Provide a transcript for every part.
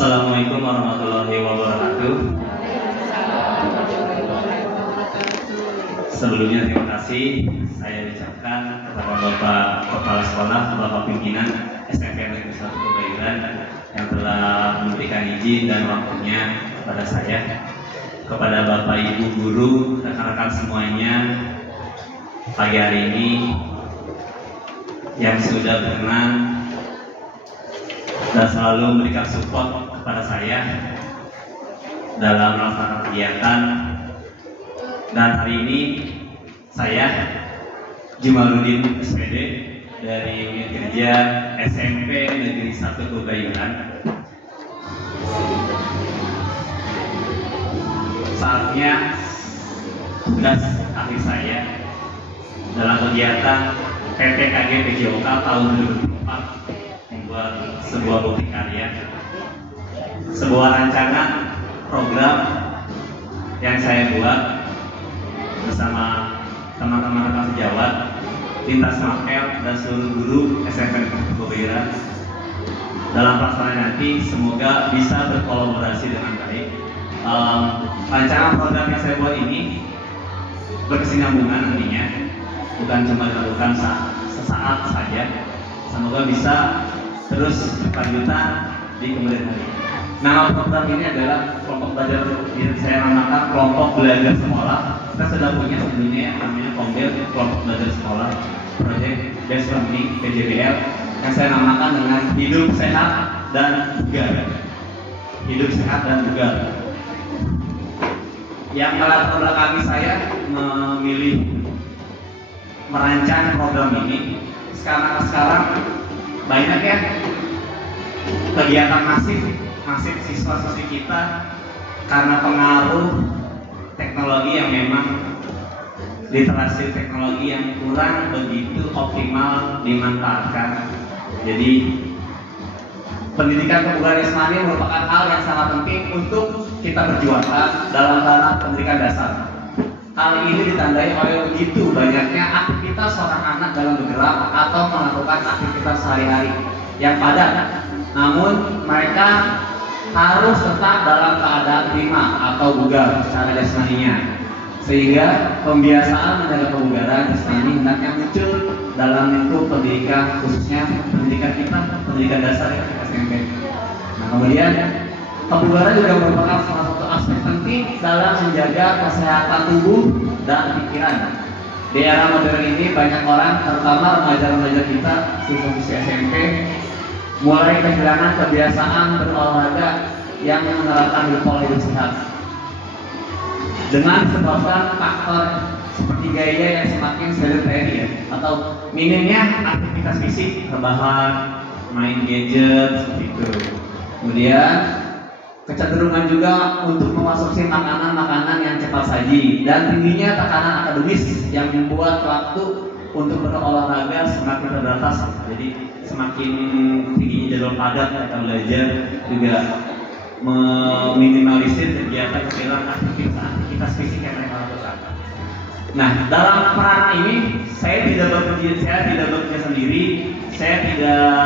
Assalamualaikum warahmatullahi wabarakatuh. Sebelumnya terima kasih saya ucapkan kepada Bapak Kepala Sekolah, Bapak Pimpinan SMP Negeri 1 Kebayoran yang telah memberikan izin dan waktunya kepada saya, kepada Bapak Ibu guru, rekan-rekan semuanya pagi hari ini yang sudah berkenan dan selalu memberikan support kepada saya dalam melaksanakan kegiatan. Dan hari ini saya Jumaluddin SPD dari unit kerja SMP Negeri 1 Kebayoran. Saatnya tugas akhir saya dalam kegiatan PPKG PJOK tahun 2004 membuat sebuah bukti karya, sebuah rancangan program yang saya buat bersama teman-teman rekan sejawat, lintas mapel dan seluruh guru SMP Kebayoran. Dalam pelaksanaan nanti semoga bisa berkolaborasi dengan baik. Rancangan program yang saya buat ini berkesinambungan nantinya, bukan cuma dilakukan sesaat saja. Semoga bisa terus berkelanjutan di kemudian hari. Nama program ini adalah kelompok belajar, saya namakan kelompok belajar sekolah. Kita sudah punya sebelumnya yang namanya kelompok belajar sekolah, Project Based Learning PJBL, yang saya namakan dengan hidup sehat dan bugar. Hidup sehat dan bugar. Yang melatar belakangi saya memilih merancang program ini karena sekarang banyak ya kegiatan masif siswa-siswi kita karena pengaruh teknologi yang memang literasi teknologi yang kurang begitu optimal dimanfaatkan. Jadi pendidikan kebugaran jasmani merupakan hal yang sangat penting untuk kita berjuangkan dalam ranah pendidikan dasar. Hal ini ditandai oleh begitu banyaknya aktivitas seorang anak dalam bergerak atau melakukan aktivitas sehari-hari yang padat, namun mereka harus tetap dalam keadaan prima atau bugar secara jasmaninya, sehingga pembiasaan menjaga kebugaran jasmani hendaknya muncul dalam lingkup pendidikan, khususnya pendidikan kita, pendidikan dasar ya, SMP. Nah, kemudian kebugaran juga merupakan salah satu aspek penting dalam menjaga kesehatan tubuh dan pikiran. Di era modern ini banyak orang, terutama remaja-remaja kita, siswa-siswi SMP, mulai kehilangan kebiasaan berolahraga yang menerapkan pola hidup sehat. Dengan disebabkan faktor seperti gaya yang semakin sedentary ya, atau minimnya aktivitas fisik, rebahan, main gadget seperti itu. Kemudian kecenderungan juga untuk mengonsumsi makanan-makanan yang cepat saji dan tingginya tekanan akademis yang membuat waktu untuk berolahraga semakin terbatas. Jadi semakin tinggi jadwal padat mereka belajar, juga meminimalisir kegiatan aktivitas fisik yang mereka lakukan. Nah, dalam peran ini saya tidak bekerja sendiri, saya tidak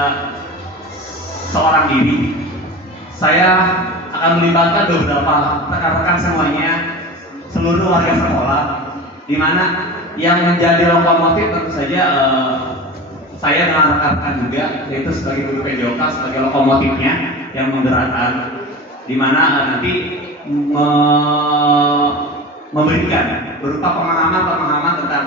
seorang diri. Saya akan melibatkan beberapa rekan-rekan semuanya, seluruh warga sekolah, di mana yang menjadi lokomotif tentu saja saya dengan rekan-rekan juga, yaitu sebagai guru PJOK, sebagai lokomotifnya yang menggerakkan, di mana nanti memberikan berupa pemahaman tentang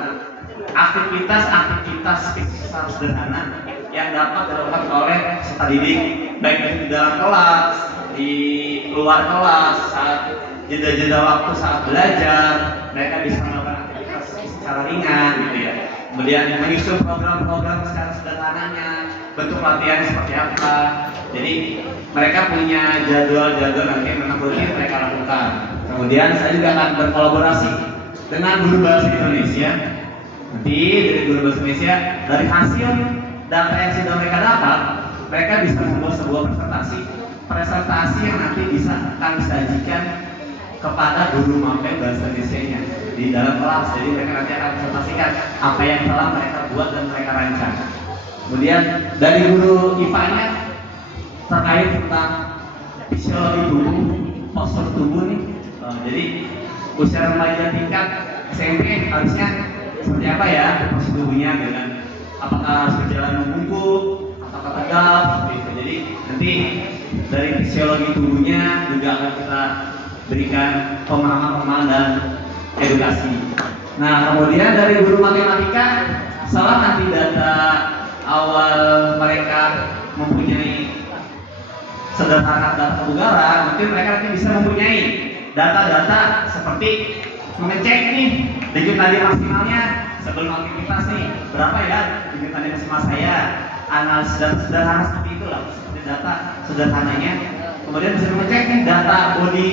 aktivitas secara sederhana yang dapat dilakukan oleh peserta didik, baik di dalam kelas, di luar kelas, saat jeda-jeda waktu saat belajar, mereka bisa melakukan aktivitas secara ringan gitu ya. Kemudian menyusun program-program secara sederhananya, bentuk latihan seperti apa. Jadi mereka punya jadwal-jadwal nanti yang memang rutin mereka lakukan. Kemudian saya juga akan berkolaborasi dengan guru bahasa Indonesia. Nanti dari guru bahasa Indonesia, dari hasil data yang sudah mereka dapat, mereka bisa membuat sebuah presentasi yang nanti bisa akan disajikan kepada guru mapel bahasa Indonesia-nya di dalam kelas. Jadi mereka nanti akan presentasikan apa yang telah mereka buat dan mereka rancang. Kemudian dari guru IPA-nya terkait tentang fisiologi tubuh, postur tubuh nih. Jadi usia remaja tingkat SMP harusnya seperti apa ya postur tubuhnya, dengan apakah harus berjalan membungkuk, apakah tegap, seperti itu. Jadi nanti dari fisiologi tubuhnya juga akan kita berikan pemahaman dan edukasi. Nah, kemudian dari guru matematika, setelah nanti data awal mereka mempunyai sederhana data kebugaran, mungkin mereka nanti bisa mempunyai data-data seperti mengecek nih denyut nadi maksimalnya sebelum aktivitas nih berapa ya denyut nadi maksimal saya, analisis data sederhana seperti itulah, seperti data sederhananya. Kemudian bisa mengecek nih data body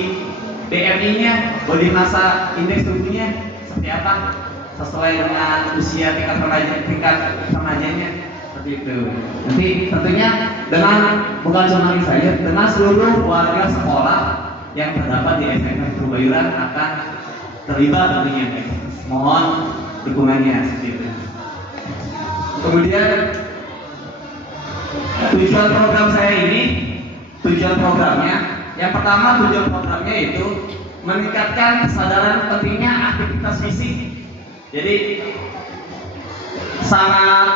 BMI-nya, body massa indeks tubuhnya seperti apa sesuai dengan usia tingkat remajanya seperti itu. Nanti tentunya dengan bukan cuma saya, dengan seluruh warga sekolah yang terdapat di SMK Purbayuran akan terlibat tentunya. Mohon dukungannya seperti itu. Kemudian tujuan program saya ini, tujuan programnya, yang pertama tujuan programnya itu meningkatkan kesadaran pentingnya aktivitas fisik. Jadi sangat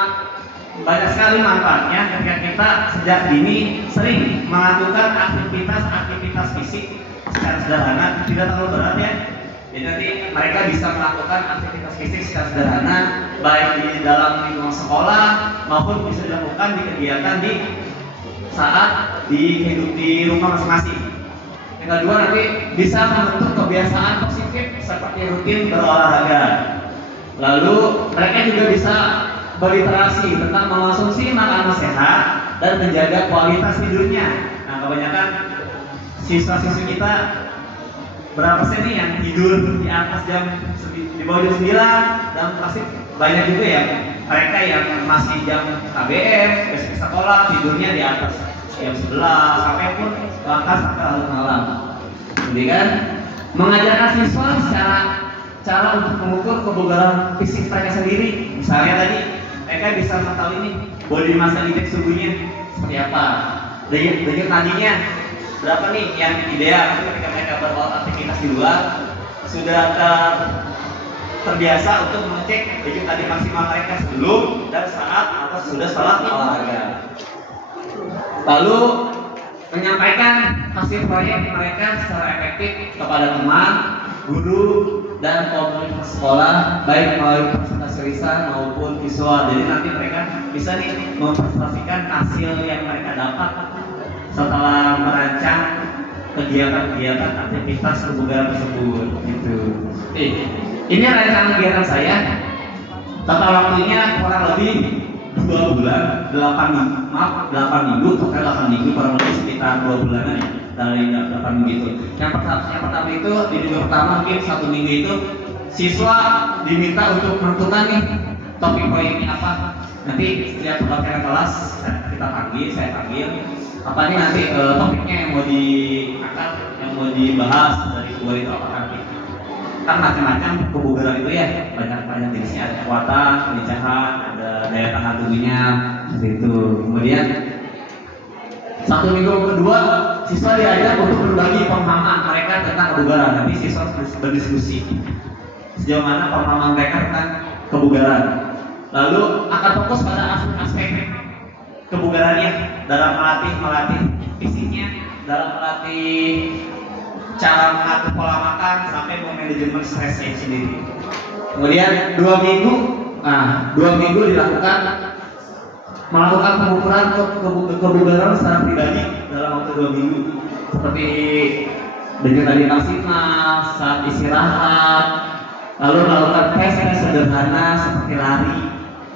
banyak sekali manfaatnya ketika kita sejak dini sering melakukan aktivitas fisik secara sederhana, tidak terlalu berat ya. Jadi nanti mereka bisa melakukan aktivitas fisik secara sederhana baik di dalam lingkungan sekolah maupun bisa dilakukan di kegiatan di saat hidup di rumah masing-masing. Yang kedua nanti bisa membentuk kebiasaan positif seperti rutin berolahraga. Lalu mereka juga bisa berliterasi tentang mengonsumsi makanan sehat dan menjaga kualitas tidurnya. Nah, kebanyakan siswa-siswi kita berapa sih nih yang tidur di atas di bawah jam 9, dan pasti banyak juga ya mereka yang masih jam KBM besok sekolah tidurnya di atas jam 11 sampai pun bahkan sampai larut malam. Jadi kan mengajarkan siswa cara untuk mengukur kebugaran fisik mereka sendiri. Misalnya tadi mereka bisa mengetahui ini body massa indeks tubuhnya seperti apa, denyut nadinya berapa nih yang ideal ketika mereka beraktivitas di luar sudah terbiasa untuk mengecek denyut nadi maksimal mereka sebelum dan saat atau sudah setelah olahraga. Lalu menyampaikan hasil proyek mereka secara efektif kepada teman, guru, dan komunitas sekolah baik melalui presentasi lisan maupun visual. Jadi nanti mereka bisa nih mempresentasikan hasil yang mereka dapat setelah merancang kegiatan-kegiatan aktivitas kebugaran tersebut gitu. Ini rancangan kegiatan saya. Total waktunya kurang lebih 2 bulan, 8 minggu, total 8 minggu, kurang lebih sekitar 2 bulanan ya, dari 8 minggu itu. Yang pertama itu di minggu pertama mungkin 1 minggu itu siswa diminta untuk menentukan nih topik proyeknya apa. Nanti setiap perwakilan kelas saya panggil apa nih nanti topiknya yang mau diangkat, yang mau dibahas dari luar itu apa nanti. Kan macam-macam kebugaran itu ya, banyak jenisnya, ada kekuatan, kelincahan, ada daya tahan tubuhnya seperti itu. Kemudian 1 minggu kedua siswa diajak untuk berbagi pemahaman mereka tentang kebugaran. Nanti siswa berdiskusi sejauh mana pemahaman mereka tentang kebugaran. Lalu akan fokus pada aspek kebugarannya dalam melatih fisiknya, dalam melatih cara mengatur pola makan sampai memanajemen stresnya sendiri. Kemudian 2 minggu dilakukan melakukan pengukuran kebugaran secara pribadi dalam waktu 2 minggu, seperti denyut nadi maksimal saat istirahat, lalu melakukan tes sederhana seperti lari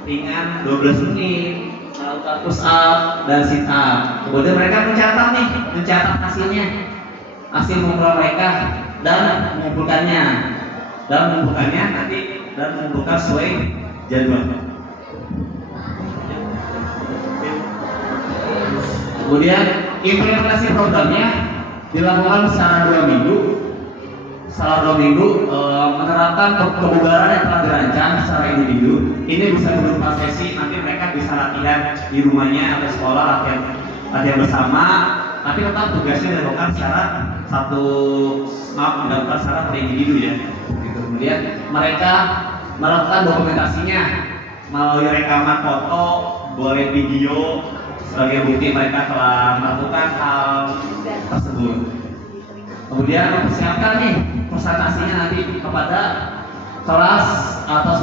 ringan 12 menit, melakukan push up dan sit up. Kemudian mereka mencatat hasil mengumpulkan mereka dan mengumpulkannya nanti dan mengumpulkan sesuai jadwal. Kemudian implementasi programnya dilakukan secara 2 minggu. Setelah 2 minggu menerapkan kebugaran yang telah dirancang secara individu. Ini bisa berupa sesi, nanti mereka bisa latihan di rumahnya atau sekolah, latihan bersama tapi tetap tugasnya dilakukan secara per individu ya. Gitu. Kemudian mereka melakukan dokumentasinya melalui rekaman foto, boleh video sebagai bukti mereka telah melakukan hal tersebut. Kemudian mempersiapkan nih presentasinya nanti kepada kelas atau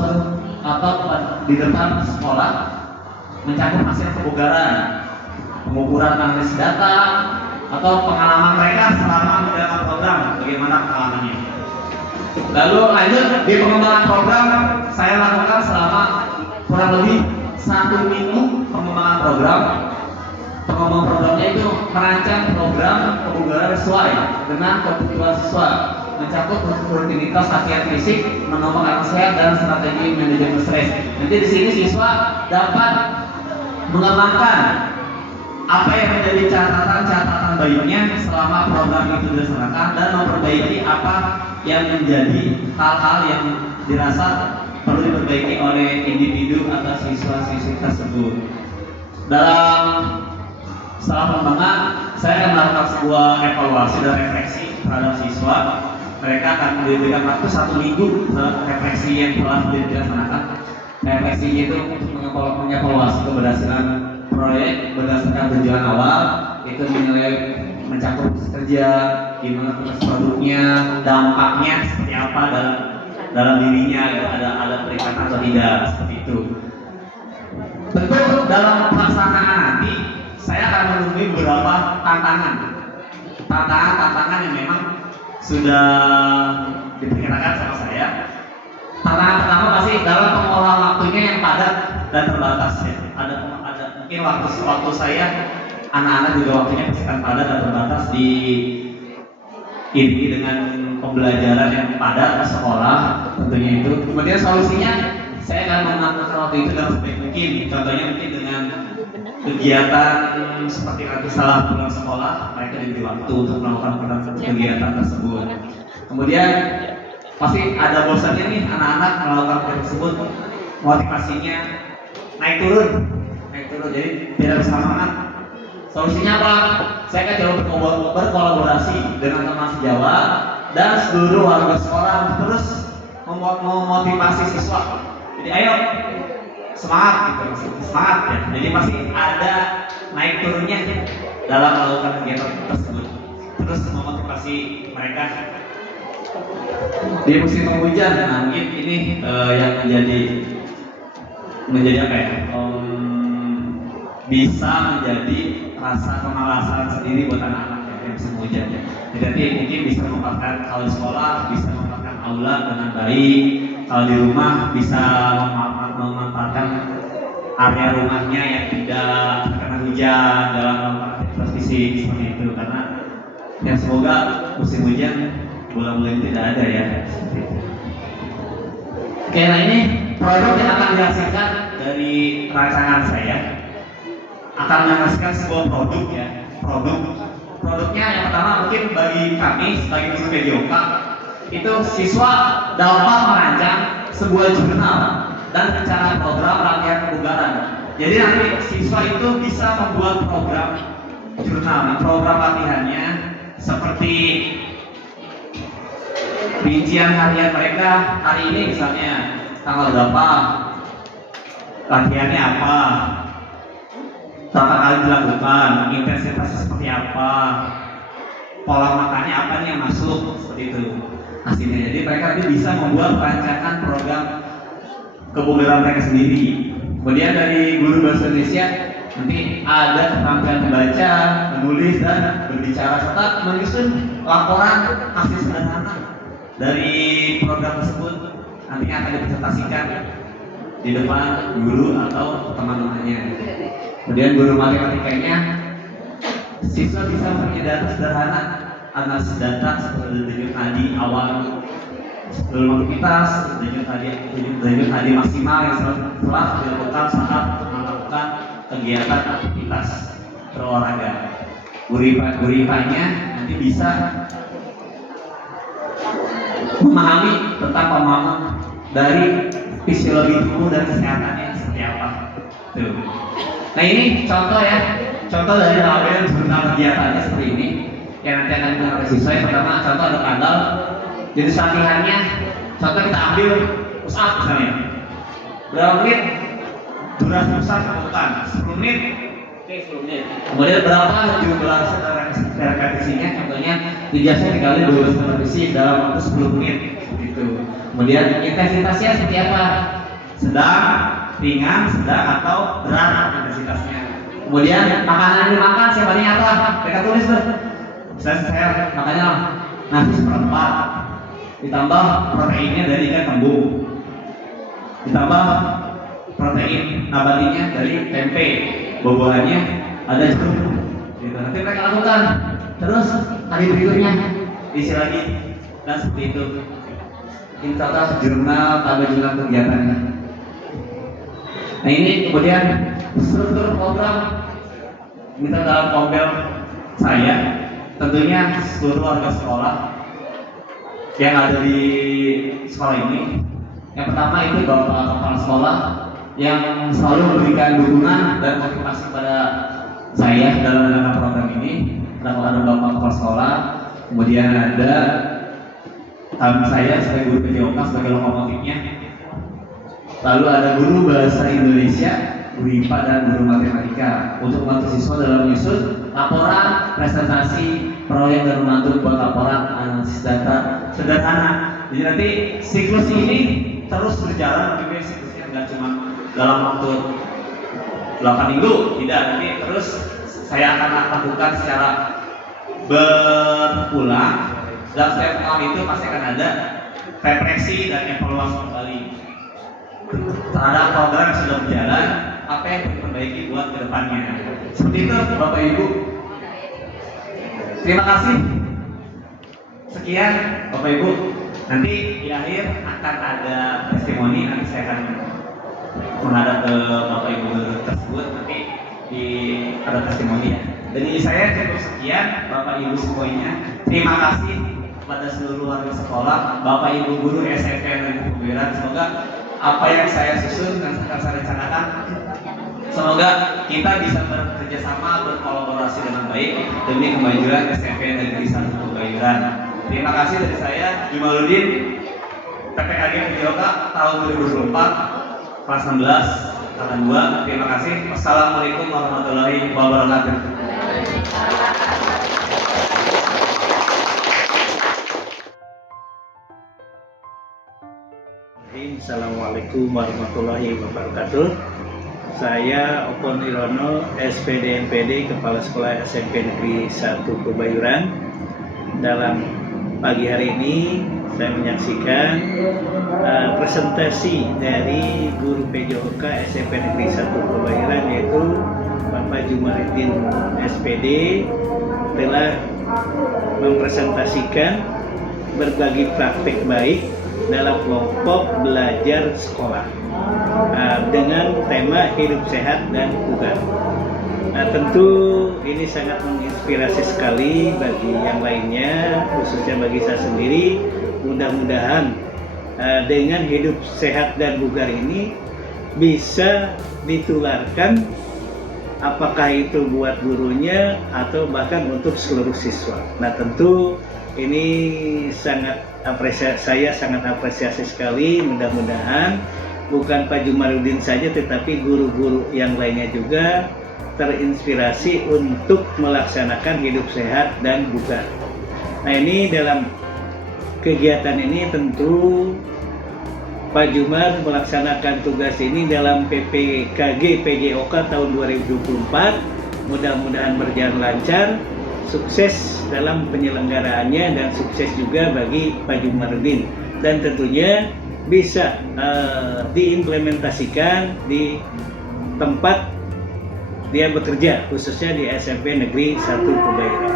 di depan sekolah, mencakup hasil kebugaran, pengukuran analisis data, atau pengalaman mereka selama menjalankan program, bagaimana pengalamannya. Lalu lanjut di pengembangan program, saya lakukan selama kurang lebih 1 minggu pengembangan program. Pengembangan programnya itu merancang program kebugaran sesuai dengan kebutuhan siswa, mencakup rutinitas latihan fisik, menopang akal sehat, dan strategi manajemen stres. Nanti di sini siswa dapat mengembangkan apa yang menjadi catatan baiknya selama program itu dilaksanakan dan memperbaiki apa yang menjadi hal-hal yang dirasa perlu diperbaiki oleh individu atau siswa-siswi tersebut. Setelah pengembangan, saya akan melakukan sebuah evaluasi dan refleksi terhadap siswa. Mereka akan diberikan waktu 1 minggu refleksi yang telah dilaksanakan. Refleksi itu untuk mengevaluasi keberhasilan proyek berdasarkan tujuan awal, itu menilai mencakup kerja, gimana proses produknya, dampaknya seperti apa dalam dirinya, ada peningkatan atau tidak, seperti itu. Tentu dalam pelaksanaan nanti saya akan menemui beberapa tantangan yang memang sudah diperkirakan sama saya. Tantangan pertama pasti dalam pengolahan waktunya yang padat dan terbatas ya. Ada mungkin waktu saya, anak-anak juga waktunya pasti akan padat dan terbatas ini dengan pembelajaran yang padat di sekolah tentunya itu. Kemudian solusinya saya akan memanfaatkan waktu itu dalam sebaik mungkin. Contohnya mungkin dengan kegiatan seperti nanti setelah pulang sekolah mereka diberi waktu untuk melakukan kegiatan tersebut. Kemudian pasti ada bosannya nih anak-anak melakukan kegiatan tersebut, motivasinya naik turun, jadi tidak bersamaan. Solusinya apa? Saya akan coba berkolaborasi dengan teman sejawat dan seluruh warga sekolah terus memotivasi siswa. Jadi ayo semangat gitu, semangat ya. Jadi pasti ada naik turunnya dalam melakukan kegiatan tersebut. Terus memotivasi mereka. Di musim penghujan, nah mungkin ini yang menjadi apa ya? Bisa menjadi rasa kemalasan sendiri buat anak-anak yang musim hujan. Jadi mungkin bisa memanfaatkan kalau di sekolah bisa memanfaatkan aula dengan baik. Kalau di rumah bisa memanfaatkan area rumahnya yang tidak terkena hujan dalam melakukan aktivitas fisik seperti itu, karena ya semoga musim hujan bulan-bulan ini tidak ada ya. Oke, nah ini produk yang akan dihasilkan dari rancangan saya akan menghasilkan sebuah produk ya. Produknya yang pertama mungkin bagi kami sebagai guru PJOK itu siswa dapat merancang sebuah jurnal dan rencana program latihan kebugaran. Jadi nanti siswa itu bisa membuat program jurnal, program latihannya seperti rincian harian mereka hari ini, misalnya tanggal berapa, latihannya apa, berapa kali dilakukan, intensitasnya seperti apa, pola makannya apa nih yang masuk, seperti itu hasilnya. Jadi mereka bisa membuat rancangan program kebugaran mereka sendiri. Kemudian dari guru bahasa Indonesia nanti ada keterampilan membaca, menulis dan berbicara serta menyusun laporan hasil sederhana dari program tersebut, nanti akan dipresentasikan di depan guru atau teman-temannya. Kemudian guru matematikanya, siswa bisa mempunyai data sederhana, analisis data seperti denyut nadi awal sebelum aktivitas, denyut nadi maksimal yang telah dilakukan saat melakukan kegiatan aktivitas berolahraga. Guru IPA-nya nanti bisa memahami tentang pemahaman dari fisiologi tubuh dan kesehatannya seperti apa. Tuh. Nah ini contoh ya, contoh dari tabel tentang kegiatannya seperti ini yang nanti akan kita siswa. Yang pertama, contoh ada tanggal, jenis latihannya. Contoh kita ambil push up misalnya. Berapa menit? Durasi push up bukan 10 menit. Oke, 10 menit. Kemudian berapa jumlah repetisinya? Contohnya 3 kali 12 repetisi dalam waktu 10 menit. Gitu. Kemudian intensitasnya seperti apa? Sedang, ringan, sedang, atau berat intensitasnya. Kemudian makanan yang dimakan siapa nih apa? Mereka tulis tuh. Saya makanya nasi seperempat, ditambah proteinnya dari ikan kembung, ditambah protein nabatinya dari tempe, buah-buahannya ada jeruk. Gitu. Nanti mereka lakukan. Terus hari berikutnya diisi lagi dan seperti itu. Ini contoh jurnal, tabel jurnal kegiatannya. Nah ini kemudian struktur program minta dalam kompel saya, tentunya seluruh warga sekolah yang ada di sekolah ini. Yang pertama itu Bapak Kepala Sekolah yang selalu memberikan dukungan dan motivasi pada saya dalam menjalankan program ini. Ada Bapak Kepala Sekolah, kemudian ada saya sebagai guru PJOK sebagai lokomotifnya. Lalu ada guru bahasa Indonesia, guru IPA dan guru matematika untuk membantu siswa dalam menyusun laporan, presentasi, proyek dan membantu buat laporan analisis data sederhana. Jadi nanti siklus ini terus berjalan, tapi siklusnya nggak cuma dalam waktu 8 minggu, tidak. Nanti terus saya akan lakukan secara berulang. Dalam setiap tahun itu pasti akan ada refleksi dan evaluasi kembali terhadap program yang sudah berjalan, apa yang perlu diperbaiki buat kedepannya. Seperti itu Bapak Ibu. Terima kasih. Sekian Bapak Ibu. Nanti di akhir akan ada testimoni. Nanti saya akan menghadap ke Bapak Ibu tersebut. Nanti ada testimoni ya. Dan ini saya cukup sekian Bapak Ibu semuanya. Terima kasih kepada seluruh warga sekolah, Bapak Ibu guru SMP Negeri Pembiran. Semoga apa yang saya susun dan akan saya rencanakan, semoga kita bisa bekerja sama, berkolaborasi dengan baik demi kemajuan SMP Negeri 1 Pebayuran. Terima kasih dari saya, Jumaluddin, PPKG PJOK tahun 2024, kelas 16, angkatan 2. Terima kasih. Wassalamualaikum warahmatullahi wabarakatuh. Assalamualaikum warahmatullahi wabarakatuh. Saya Opon Irono, SPD MPD, Kepala Sekolah SMP Negeri 1 Pebayuran. Dalam pagi hari ini saya menyaksikan presentasi dari guru PJOK SMP Negeri 1 Pebayuran, yaitu Bapak Jumaluddin SPD telah mempresentasikan berbagi praktik baik dalam kelompok belajar sekolah dengan tema hidup sehat dan bugar. Tentu ini sangat menginspirasi sekali bagi yang lainnya, khususnya bagi saya sendiri. Mudah-mudahan dengan hidup sehat dan bugar ini bisa ditularkan, apakah itu buat gurunya atau bahkan untuk seluruh siswa. Nah tentu ini saya sangat apresiasi sekali. Mudah-mudahan bukan Pak Jumaluddin saja, tetapi guru-guru yang lainnya juga terinspirasi untuk melaksanakan hidup sehat dan bugar. Nah ini dalam kegiatan ini tentu Pak Jumar melaksanakan tugas ini dalam PPKG PJOK tahun 2024. Mudah-mudahan berjalan lancar, sukses dalam penyelenggaraannya, dan sukses juga bagi Pak Jumaluddin, dan tentunya bisa diimplementasikan di tempat dia bekerja, khususnya di SMP Negeri 1 Pebayuran.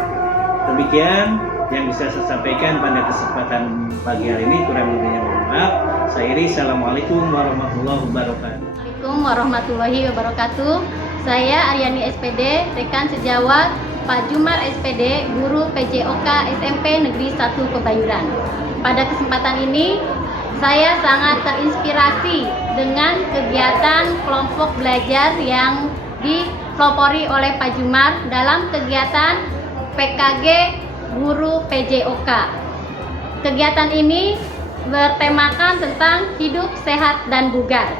Demikian yang bisa saya sampaikan pada kesempatan pagi hari ini. Kurang lebihnya mohon maaf. Saya Iri. Assalamualaikum warahmatullahi wabarakatuh. Assalamualaikum warahmatullahi wabarakatuh. Saya Aryani SPD, rekan sejawat Pak Jumar SPD, guru PJOK SMP Negeri 1 Pebayuran. Pada kesempatan ini, saya sangat terinspirasi dengan kegiatan kelompok belajar yang dipelopori oleh Pak Jumar dalam kegiatan PKG Guru PJOK. Kegiatan ini bertemakan tentang hidup sehat dan bugar.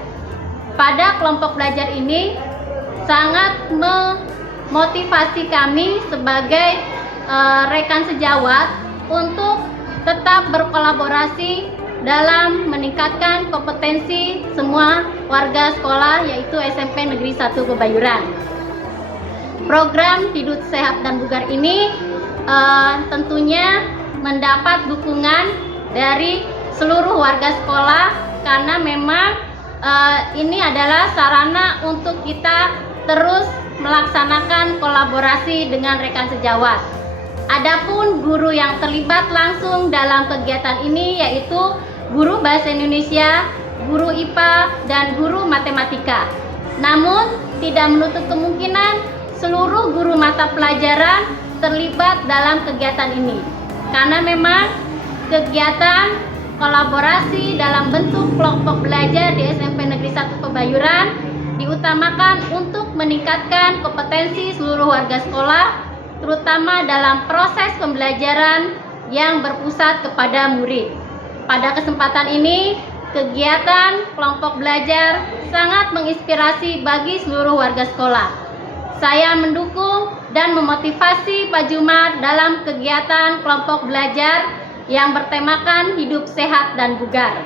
Pada kelompok belajar ini sangat memotivasi kami sebagai rekan sejawat untuk tetap berkolaborasi dalam meningkatkan kompetensi semua warga sekolah, yaitu SMP Negeri 1 Pebayuran. Program Hidup Sehat dan Bugar ini tentunya mendapat dukungan dari seluruh warga sekolah, karena memang ini adalah sarana untuk kita terus melaksanakan kolaborasi dengan rekan sejawat. Adapun guru yang terlibat langsung dalam kegiatan ini yaitu guru Bahasa Indonesia, guru IPA, dan guru Matematika. Namun, tidak menutup kemungkinan seluruh guru mata pelajaran terlibat dalam kegiatan ini. Karena memang kegiatan kolaborasi dalam bentuk kelompok belajar di SMP Negeri 1 Pebayuran diutamakan untuk meningkatkan kompetensi seluruh warga sekolah, terutama dalam proses pembelajaran yang berpusat kepada murid. Pada kesempatan ini, kegiatan kelompok belajar sangat menginspirasi bagi seluruh warga sekolah. Saya mendukung dan memotivasi Pak Jumar dalam kegiatan kelompok belajar yang bertemakan hidup sehat dan bugar.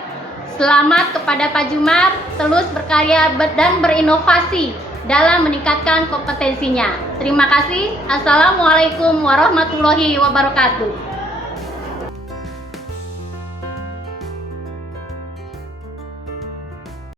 Selamat kepada Pak Jumar terus berkarya dan berinovasi dalam meningkatkan kompetensinya. Terima kasih. Assalamualaikum warahmatullahi wabarakatuh.